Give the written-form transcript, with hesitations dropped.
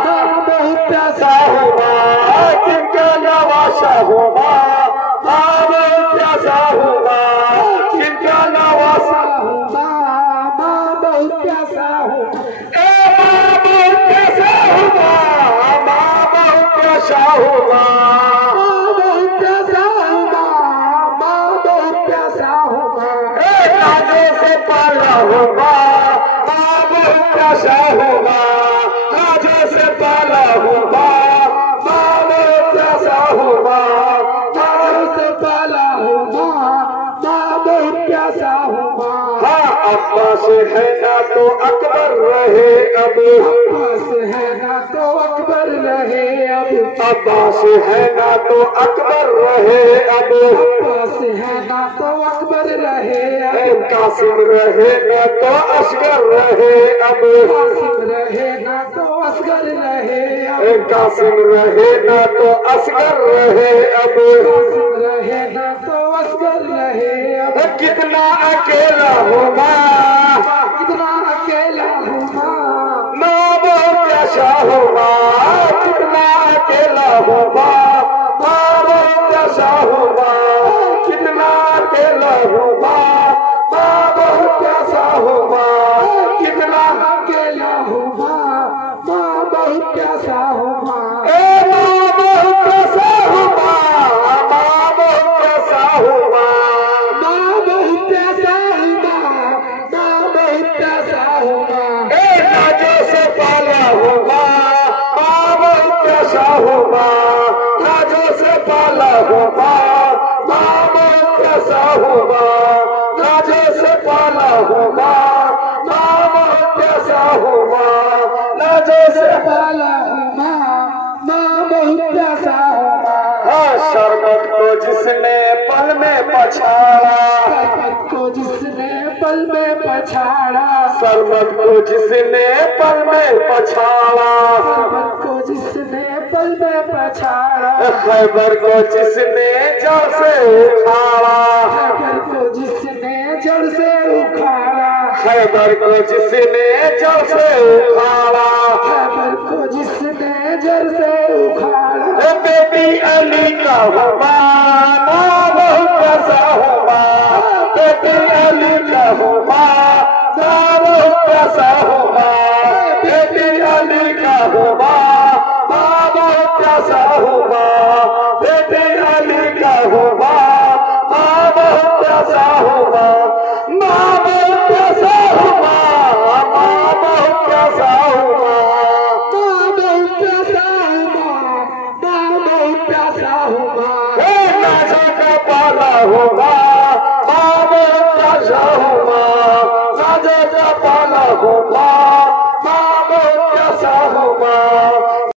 बहुत प्यासा हूँ माँ किनका नवासा हूँ माँ बहुत प्यासा हूँ माँ किनका नवासा हूँ माँ बहुत प्यासा हूँ माँ बहुत प्यासा हूँ माँ बहुत प्यासा हूँ बहुत प्यासा हूँ बहुत प्यासा हूँ राजों से पाला हूँ बहुत प्यासा हूँ राजों से पाला हूँ बहुत प्यासा हूँ राजों से पाला हूँ बहुत प्यासा हूँ हाँ अब्बास है ना तो अकबर रहे अब अब्बास है ना तो अकबर रहे अब अब्बास है ना तो अकबर रहे अब अब्बास है ना तो अकबर रहे अब कासिम रहे ना तो असगर रहे अब कासिम रहे ना तो असगर रहे अब कासिम रहे ना तो असगर रहे अब कासिम रहे ना तो असगर रहे अब कितना अकेला हूँ कितना अकेला हूँ माँ बहुत प्यासा हूँ कितना अकेला हूँ बहुत प्यासा हूँ कितना अकेला हूँ बहुत प्यासा हूँ कितना अकेला हूँ बहुत प्यासा हूँ बहुत प्यासा हूँ बहुत प्यासा हूँ बहुत प्यासा हूँ राजों से पाला हूँ बहुत प्यासा हूँ राजों से पाला हूँ बहुत प्यासा हूँ राजों से पाला हूँ बहुत प्यासा हूँ राजों से पाला हूँ बहुत प्यासा हूँ हाँ शरबत को जिसने पल में पछाड़ा शरबत को जिसने पल में पछाड़ा शरबत को जिसने पल में पछाड़ा शरबत को जिसने पल में पछाड़ा खैबर को जिसने जड़ से उखाड़ा खैबर को जिसने जड़ से उखाड़ा खैबर को जिसने जड़ से उखाड़ा खैबर को जिसने जड़ से उखाड़ा बेटी अली का हुआ बहुत प्यासा हुआ बेटी अली का हुआ बहुत प्यासा हुआ बेटी अली का हुआ बहुत प्यासा हुआ बेटी अली का हुआ बहुत प्यासा हुआ बहुत प्यासा हुआ बहुत प्यासा हुआ बहुत प्यासा हुआ बहुत प्यासा हुआ राजा का पाला होगा बहुत प्यासा हुआ राजा का पाला होगा